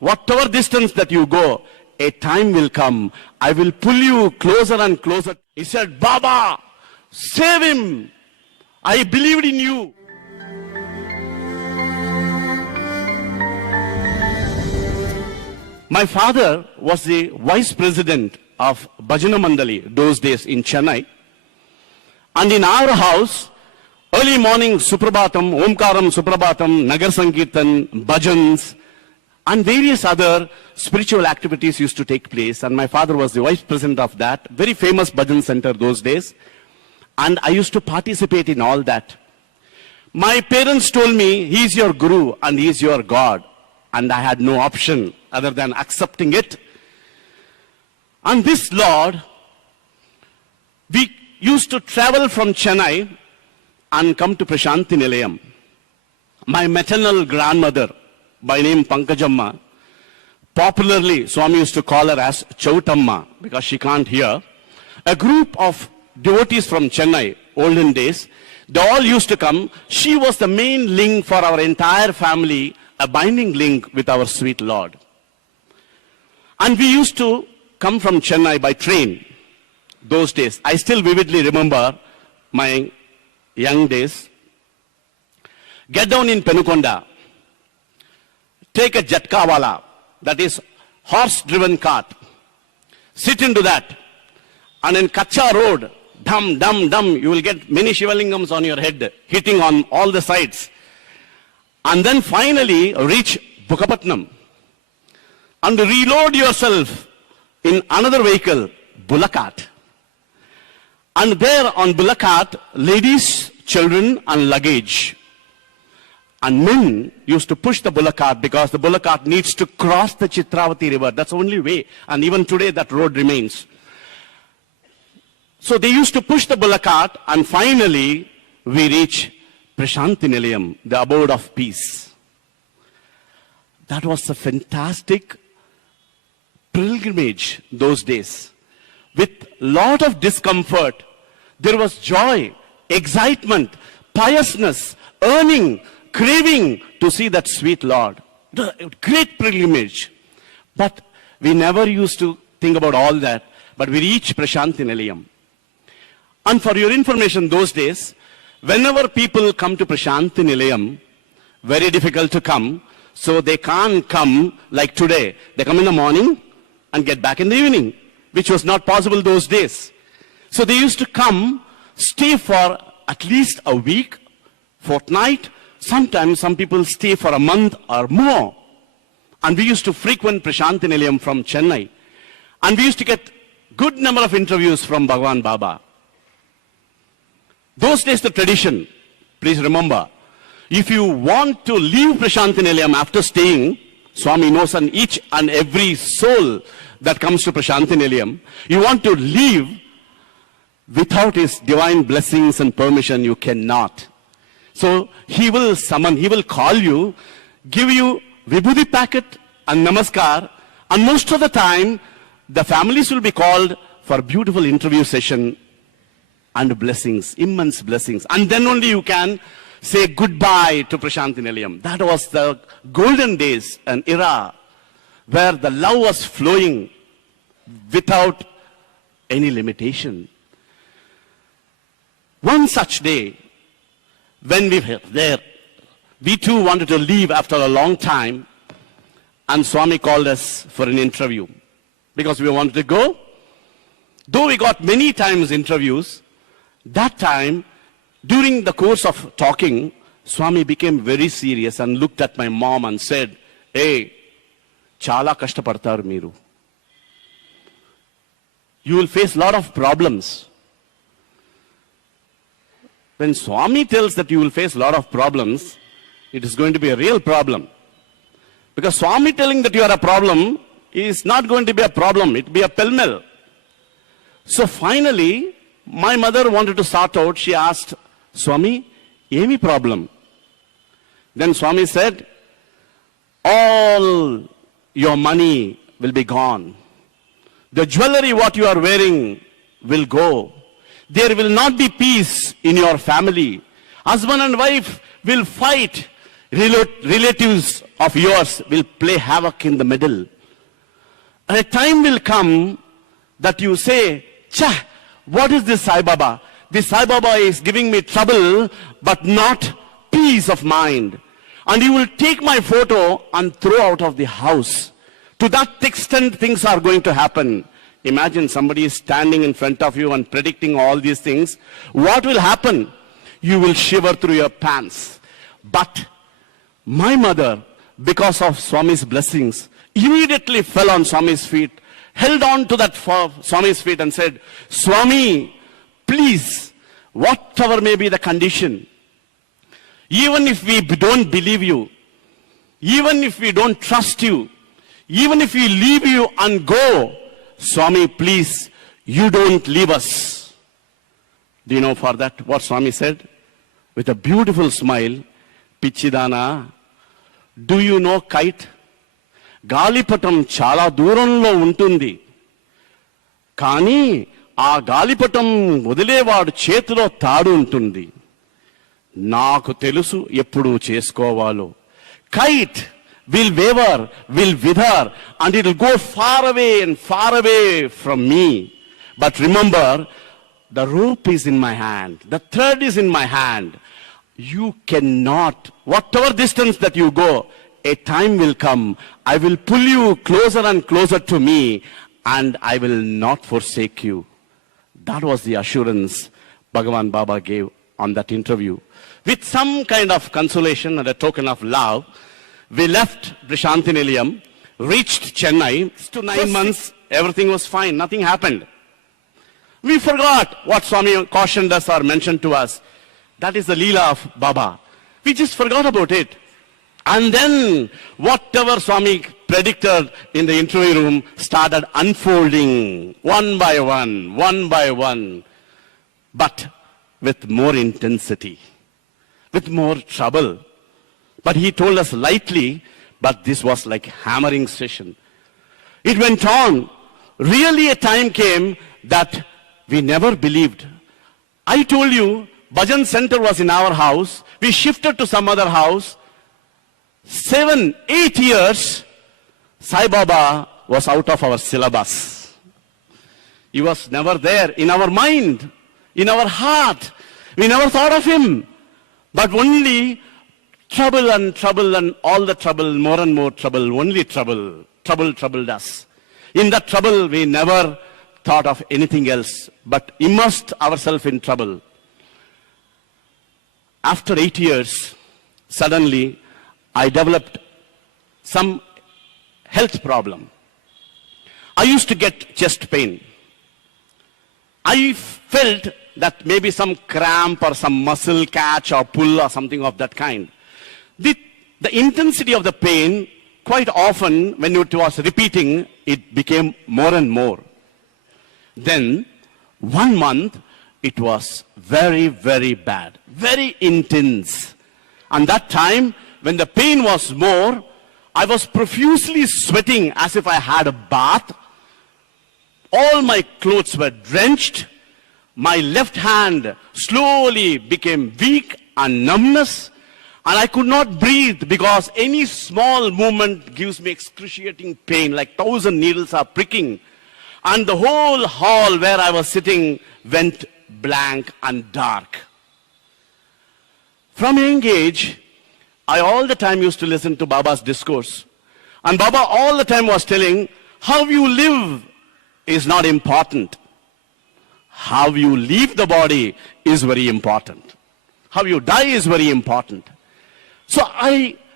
Whatever distance that you go, a time will come. I will pull you closer and closer. He said, Baba, save him. I believed in you. My father was the vice president of Bhajana Mandali those days in Chennai. And in our house, early morning Suprabhatam, Omkaram Suprabhatam, Nagar Sankirtan, Bhajans, and various other spiritual activities used to take place. And my father was the vice president of that, very famous Bhajan center those days. And I used to participate in all that. My parents told me, he is your guru and he is your God. And I had no option other than accepting it. And this Lord, we used to travel from Chennai and come to Prashanti Nilayam. My maternal grandmother, by name Pankajamma, popularly Swami used to call her as Chautamma because she can't hear. A group of devotees from Chennai, olden days, they all used to come. She was the main link for our entire family, a binding link with our sweet Lord. And we used to come from Chennai by train those days. I still vividly remember my young days. Get down in Penukonda. Take a jatkawala, that is horse-driven cart. Sit into that. And in Kacha road, dum, dum, dum, you will get many Shivalingams on your head, hitting on all the sides. And then finally reach Bukapatnam. And reload yourself in another vehicle, bullock cart. And there on bullock cart, ladies, children and luggage. And men used to push the bullock cart because the bullock cart needs to cross the Chitravati river. That's the only way. And even today that road remains. So they used to push the bullock cart and finally we reach Prashanti Nilayam, the abode of peace. That was a fantastic pilgrimage those days. With lot of discomfort, there was joy, excitement, piousness, yearning, craving to see that sweet Lord. Great pilgrimage. But we never used to think about all that. But we reached Prashanti Nilayam. And for your information, those days, whenever people come to Prashanti Nilayam, very difficult to come, so they can't come like today. They come in the morning and get back in the evening, which was not possible those days. So they used to come, stay for at least a week, fortnight. Sometimes some people stay for a month or more. And we used to frequent Prashanti Nilayam from Chennai. And we used to get good number of interviews from Bhagwan Baba. Those days the tradition, please remember, if you want to leave Prashanti Nilayam after staying, Swami knows on each and every soul that comes to Prashanti Nilayam, you want to leave without his divine blessings and permission, you cannot. So he will summon, he will call you, give you vibhuti packet and namaskar, and most of the time the families will be called for a beautiful interview session and blessings, immense blessings. And then only you can say goodbye to Prashanti Nilayam. That was the golden days, an era where the love was flowing without any limitation. One such day, when we were there, we too wanted to leave after a long time, and Swami called us for an interview because we wanted to go. Though we got many times interviews, that time, during the course of talking, Swami became very serious and looked at my mom and said, "Hey, chala kashtapadtaru meeru. You will face a lot of problems." When Swami tells that you will face a lot of problems, it is going to be a real problem. Because Swami telling that you are a problem is not going to be a problem, it will be a pell-mell. So finally, my mother wanted to sort out. She asked, "Swami, emi problem?" Then Swami said, "All your money will be gone. The jewelry what you are wearing will go. There will not be peace in your family. Husband and wife will fight. relatives of yours will play havoc in the middle. And a time will come that you say, Cha, what is this Sai Baba? This Sai Baba is giving me trouble, but not peace of mind. And you will take my photo and throw out of the house. To that extent, things are going to happen. Imagine somebody is standing in front of you and predicting all these things. What will happen? You will shiver through your pants. But my mother, because of Swami's blessings, immediately fell on Swami's feet, held on to that Swami's feet and said, Swami, please, whatever may be the condition, even if we don't believe you, even if we don't trust you, even if we leave you and go, Swami, please, you don't leave us. Do you know for that what Swami said? With a beautiful smile, Pichidana, do you know kite? గాలిపటం చాలా దూరంలో ఉంటుంది, కానీ ఆ గాలిపటం వదిలేవాడు చేతిలో తాడు ఉంటుంది. నాకు తెలుసు ఎప్పుడు చేసుకోవాలో. Kite will waver, will wither, and it will go far away from me. But remember, the rope is in my hand, the thread is in my hand. You cannot, whatever distance that you go, a time will come, I will pull you closer and closer to me, and I will not forsake you. That was the assurance Bhagavan Baba gave on that interview. With some kind of consolation and a token of love, we left Brishanti Nilayam, reached Chennai. To 9 months, everything was fine, nothing happened. We forgot what Swami cautioned us or mentioned to us. That is the Leela of Baba. We just forgot about it. And then, whatever Swami predicted in the interview room started unfolding one by one, but with more intensity, with more trouble. But he told us lightly, but this was like hammering session. It went on. Really a time came that we never believed. I told you, Bhajan Center was in our house. We shifted to some other house. 7, 8 years, Sai Baba was out of our syllabus. He was never there in our mind, in our heart. We never thought of him. But only trouble and all the trouble, more and more trouble, only trouble. Trouble troubled us. In that trouble, we never thought of anything else, but immersed ourselves in trouble. After 8 years, suddenly, I developed some health problem. I used to get chest pain. I felt that maybe some cramp or some muscle catch or pull or something of that kind. The intensity of the pain, quite often when it was repeating, it became more and more. Then, 1 month, it was very, very bad, very intense. And that time, when the pain was more, I was profusely sweating as if I had a bath. All my clothes were drenched. My left hand slowly became weak and numbness. And I could not breathe because any small movement gives me excruciating pain, like 1,000 needles are pricking. And the whole hall where I was sitting went blank and dark. From a young age, I all the time used to listen to Baba's discourse. And Baba all the time was telling, how you live is not important. How you leave the body is very important. How you die is very important. So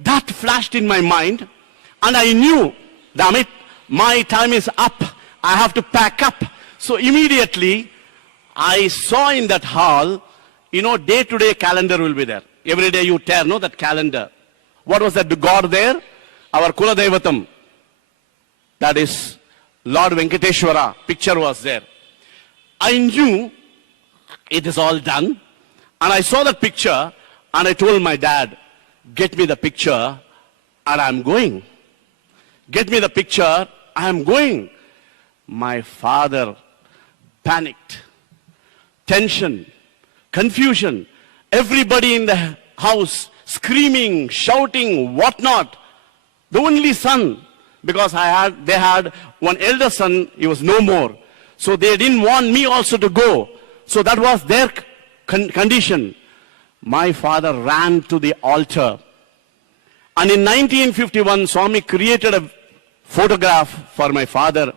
that flashed in my mind, and I knew, damn it, my time is up. I have to pack up. So immediately, I saw in that hall, day-to-day calendar will be there. Every day you tear, that calendar. What was that God there? Our Kula Devatam. That is Lord Venkateshwara. Picture was there. I knew it is all done. And I saw that picture and I told my dad, get me the picture and I'm going. Get me the picture, I am going. My father panicked. Tension, confusion. Everybody in the house screaming, shouting, whatnot. The only son, because they had one elder son, he was no more. So they didn't want me also to go. So that was their condition. My father ran to the altar. And in 1951, Swami created a photograph for my father,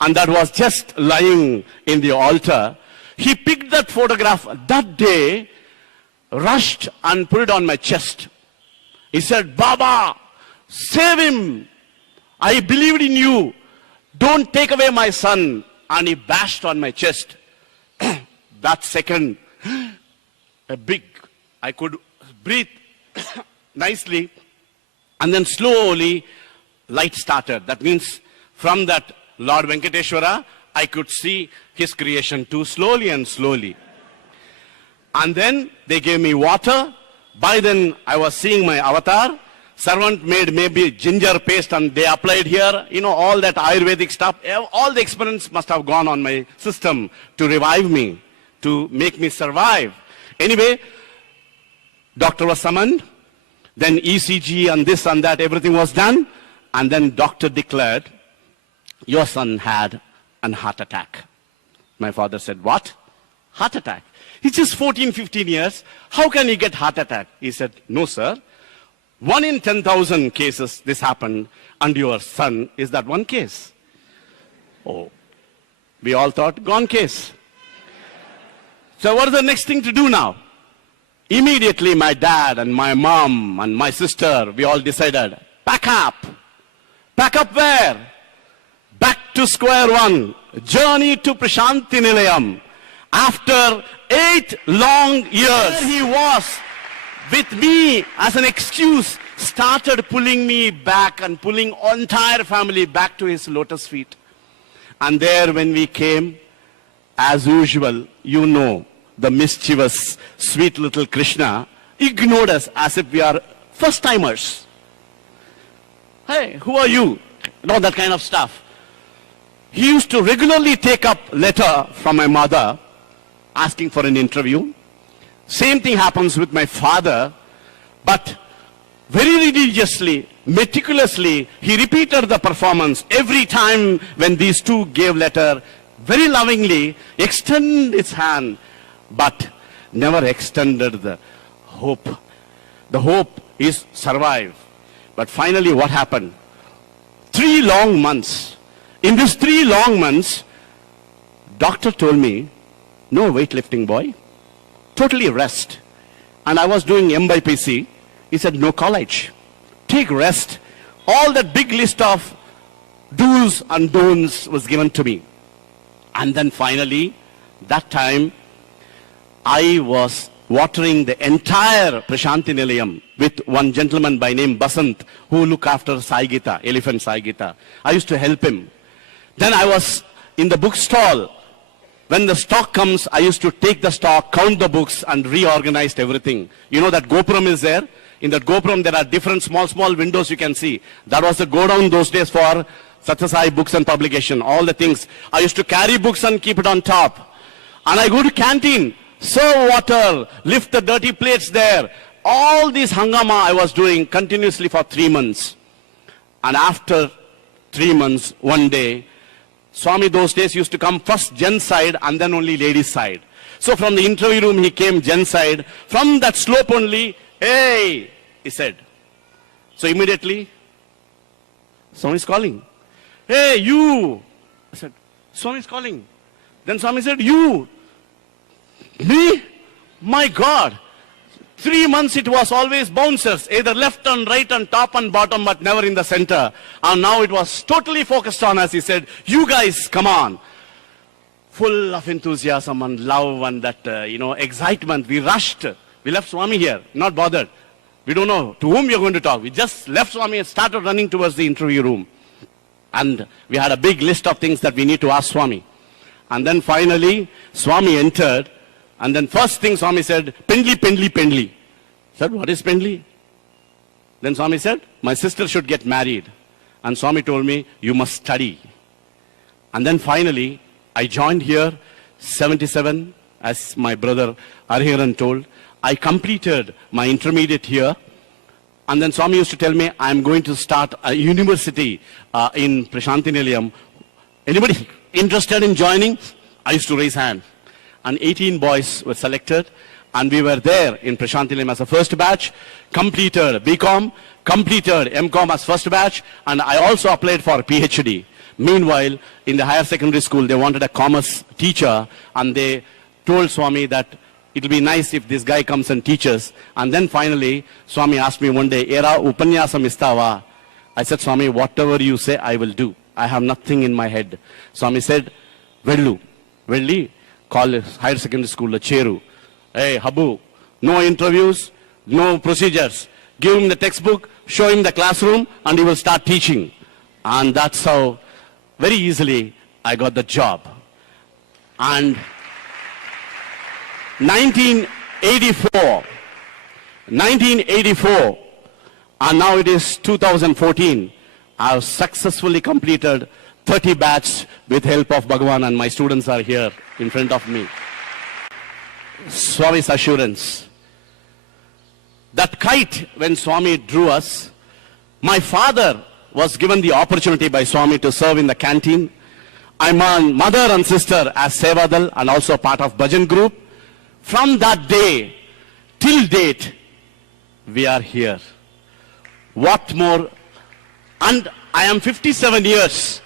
and that was just lying in the altar. He picked that photograph that day, rushed and put it on my chest. He said, Baba, save him. I believed in you. Don't take away my son. And he bashed on my chest. That second, I could breathe nicely. And then slowly, light started. That means from that Lord Venkateshwara, I could see his creation too, slowly and slowly. And then they gave me water. By then, I was seeing my avatar. Servant made maybe ginger paste and they applied here. You know, all that Ayurvedic stuff. All the experiments must have gone on my system to revive me, to make me survive. Anyway, doctor was summoned. Then ECG and this and that, everything was done. And then doctor declared, your son had a heart attack. My father said, what? Heart attack? He's just 14, 15 years. How can he get heart attack? He said, no, sir. 1 in 10,000 cases this happened, and your son is that one case. Oh, we all thought, gone case. So what is the next thing to do now? Immediately my dad and my mom and my sister, we all decided, pack up. Pack up where? Back to square one. Journey to Prashanti Nilayam. After 8 long years, he was with me as an excuse, started pulling me back and pulling entire family back to his lotus feet. And there when we came, as usual, you know, the mischievous, sweet little Krishna ignored us as if we are first-timers. Hey, who are you? Know that kind of stuff. He used to regularly take up letter from my mother asking for an interview. Same thing happens with my father, but very religiously, meticulously, he repeated the performance every time when these two gave letter, very lovingly, extend his hand, but never extended the hope. The hope is survive. But finally what happened? 3 long months. In these 3 long months, doctor told me, no weightlifting, boy. Totally rest. And I was doing M.By.P.C. He said, no college. Take rest. All that big list of do's and don'ts was given to me. And then finally, that time, I was watering the entire Prashanti Nilayam with one gentleman by name Basant, who looked after Sai Gita, elephant Sai Gita. I used to help him. Then I was in the bookstall. When the stock comes, I used to take the stock, count the books, and reorganized everything. You know that Gopuram is there? In that Gopuram, there are different small windows you can see. That was the go-down those days for Satyasai books and publication, all the things. I used to carry books and keep it on top. And I go to canteen, serve water, lift the dirty plates there. All this hangama I was doing continuously for 3 months. And after 3 months, one day, Swami those days used to come first gents side and then only ladies side. So from the interview room he came gents side. From that slope only, hey, he said. So immediately, Swami is calling. Hey, you. I said, Swami is calling. Then Swami said, you. Me? My God. 3 months it was always bouncers, either left and right and top and bottom, but never in the center. And now it was totally focused on us. He said, you guys, come on. Full of enthusiasm and love and that, excitement. We rushed. We left Swami here, not bothered. We don't know to whom we are going to talk. We just left Swami and started running towards the interview room. And we had a big list of things that we need to ask Swami. And then finally, Swami entered. And then first thing Swami said, Pendli, Pendli, Pendli. I said, what is Pendli? Then Swami said, my sister should get married. And Swami told me, you must study. And then finally, I joined here, 77, as my brother Ariharan told. I completed my intermediate here. And then Swami used to tell me, I'm going to start a university in Prashanti Nilayam. Anybody interested in joining? I used to raise hand. And 18 boys were selected. And we were there in Prashanti Nilayam as a first batch, completed BCom, completed MCom as first batch, and I also applied for PhD. Meanwhile, in the higher secondary school, they wanted a commerce teacher, and they told Swami that it'll be nice if this guy comes and teaches. And then finally, Swami asked me one day, Era upanyasam istava? I said, Swami, whatever you say, I will do. I have nothing in my head. Swami said, Vellu, Velli, college, higher secondary school, Cheru. Hey, Habu, no interviews, no procedures. Give him the textbook, show him the classroom, and he will start teaching. And that's how, very easily, I got the job. And 1984, and now it is 2014, I have successfully completed 30 batch with help of Bhagavan, and my students are here in front of me. Swami's assurance. That kite, when Swami drew us, my father was given the opportunity by Swami to serve in the canteen. I'm on mother and sister as Sevadal and also part of Bhajan group. From that day till date, we are here. What more? And I am 57 years.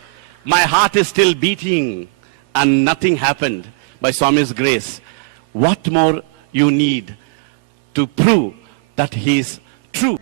My heart is still beating and nothing happened by Swami's grace. What more you need to prove that he is true?